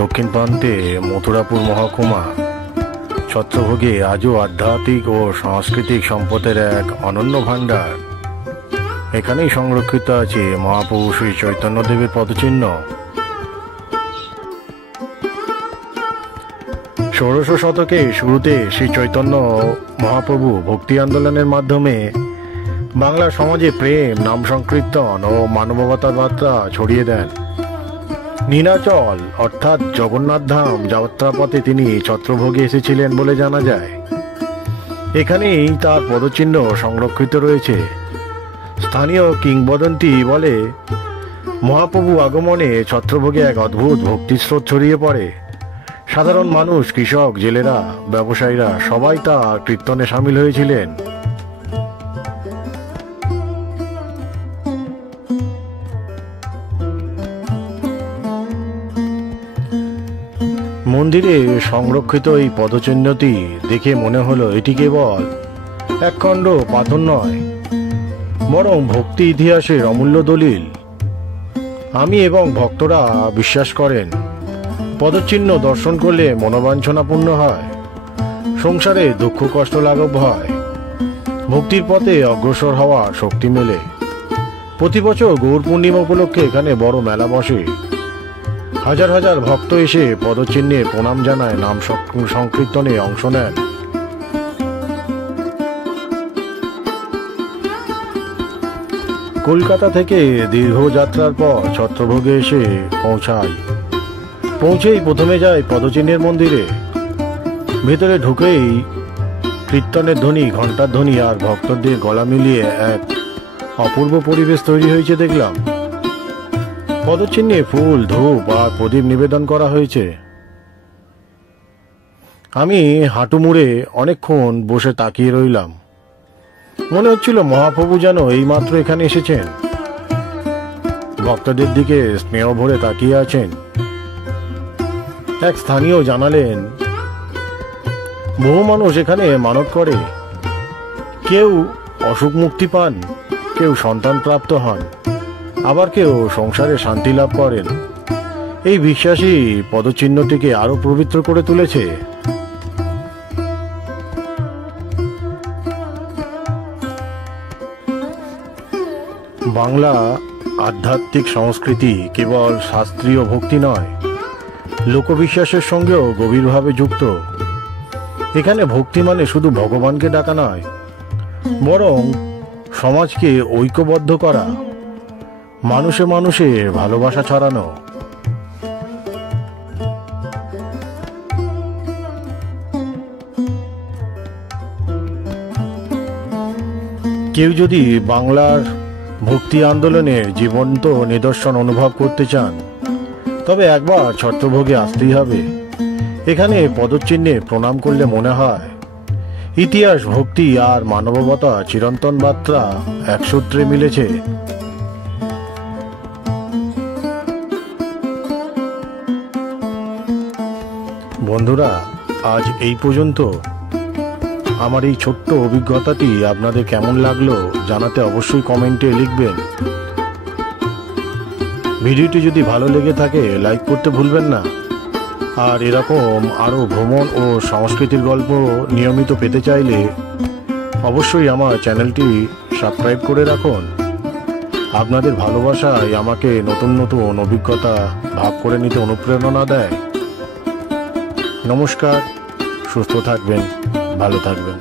দক্ষিণ প্রান্তে মথুরাপুর মহকুমা ছত্রভোগে আজও আধ্যাত্মিক ও সাংস্কৃতিক সম্পদের এক অনন্য ভাণ্ডার। এখানেই সংরক্ষিত আছে মহাপ্রভু শ্রী চৈতন্যদেবের পদচিহ্ন। ষোড়শ শতকে শুরুতে শ্রী চৈতন্য মহাপ্রভু ভক্তি আন্দোলনের মাধ্যমে বাংলা সমাজে প্রেম, নাম সংকীর্তন ও মানবতার বার্তা ছড়িয়ে দেন। নীলাচল অর্থাৎ জগন্নাথ ধাম যাত্রাপথে তিনি ছত্রভোগে এসেছিলেন বলে জানা যায়। এখানেই তার পদচিহ্ন সংরক্ষিত রয়েছে। স্থানীয় কিংবদন্তি বলে, মহাপ্রভু আগমনে ছত্রভোগে এক অদ্ভুত ভক্তিস্রোত ছড়িয়ে পড়ে। সাধারণ মানুষ, কৃষক, জেলেরা, ব্যবসায়ীরা সবাই তার কীর্তনে সামিল হয়েছিলেন। মন্দিরে সংরক্ষিত এই পদচিহ্নটি দেখে মনে হলো এটি কেবল একখণ্ড পাথর নয়, বরং ভক্তি ইতিহাসের অমূল্য দলিল। আমি এবং ভক্তরা বিশ্বাস করেন, পদচিহ্ন দর্শন করলে মনোবাঞ্ছনা পূর্ণ হয়, সংসারে দুঃখ কষ্ট লাঘব হয়, ভক্তির পথে অগ্রসর হওয়ার শক্তি মেলে। প্রতি বছর গৌর পূর্ণিমা উপলক্ষে এখানে বড় মেলা বসে। হাজার হাজার ভক্ত এসে পদচিহ্নে প্রণাম জানায়, নাম সংকীর্তনে অংশ নেন। কলকাতা থেকে দীর্ঘ যাত্রার পর ছত্রভোগে এসে পৌঁছেই প্রথমে যায় পদচিহ্নের মন্দিরে। ভেতরে ঢুকেই কীর্তনের ধ্বনি, ঘণ্টার ধ্বনি আর ভক্তদের গলা মিলিয়ে এক অপূর্ব পরিবেশ তৈরি হয়েছে দেখলাম। পদচিহ্নে ফুল, ধূপ আর প্রদীপ নিবেদন করা হয়েছে। আমি হাঁটু মুড়ে অনেকক্ষণ বসে তাকিয়ে রইলাম। মনে হচ্ছিল মহাপ্রভু যেন এইমাত্র এখানে এসেছেন, ভক্তদের দিকে স্নেহ ভরে তাকিয়ে আছেন। এক স্থানীয় জানালেন, বহু মানুষ এখানে মানত করে, কেউ অসুখ মুক্তি পান, কেউ সন্তান প্রাপ্ত হন, আবার কেউ সংসারে শান্তি লাভ করেন। এই বিশ্বাসই পদচিহ্নটিকে আরো পবিত্র করে তুলেছে। বাংলা আধ্যাত্মিক সংস্কৃতি কেবল শাস্ত্রীয় ভক্তি নয়, লোকবিশ্বাসের সঙ্গেও গভীরভাবে যুক্ত। এখানে ভক্তি মানে শুধু ভগবানকে ডাকা নয়, বরং সমাজকে ঐক্যবদ্ধ করা, মানুষে মানুষে ভালোবাসা ছড়ানো। কেউ যদি বাংলার ভক্তি আন্দোলনের জীবন্ত নিদর্শন অনুভব করতে চান, তবে একবার ছত্রভোগে আসতেই হবে। এখানে পদচিহ্নে প্রণাম করলে মনে হয় ইতিহাস, ভক্তি আর মানবতা চিরন্তন বার্তা এক সূত্রে মিলেছে। বন্ধুরা, আজ এই পর্যন্ত। আমার এই ছোট্ট অভিজ্ঞতাটি আপনাদের কেমন লাগলো জানাতে অবশ্যই কমেন্টে লিখবেন। ভিডিওটি যদি ভালো লেগে থাকে লাইক করতে ভুলবেন না। আর এরকম আরও ভ্রমণ ও সংস্কৃতির গল্প নিয়মিত পেতে চাইলে অবশ্যই আমার চ্যানেলটি সাবস্ক্রাইব করে রাখুন। আপনাদের ভালোবাসাই আমাকে নতুন নতুন অভিজ্ঞতা ভাগ করে নিতে অনুপ্রেরণা দেয়। নমস্কার, সুস্থ থাকবেন, ভালো থাকবেন।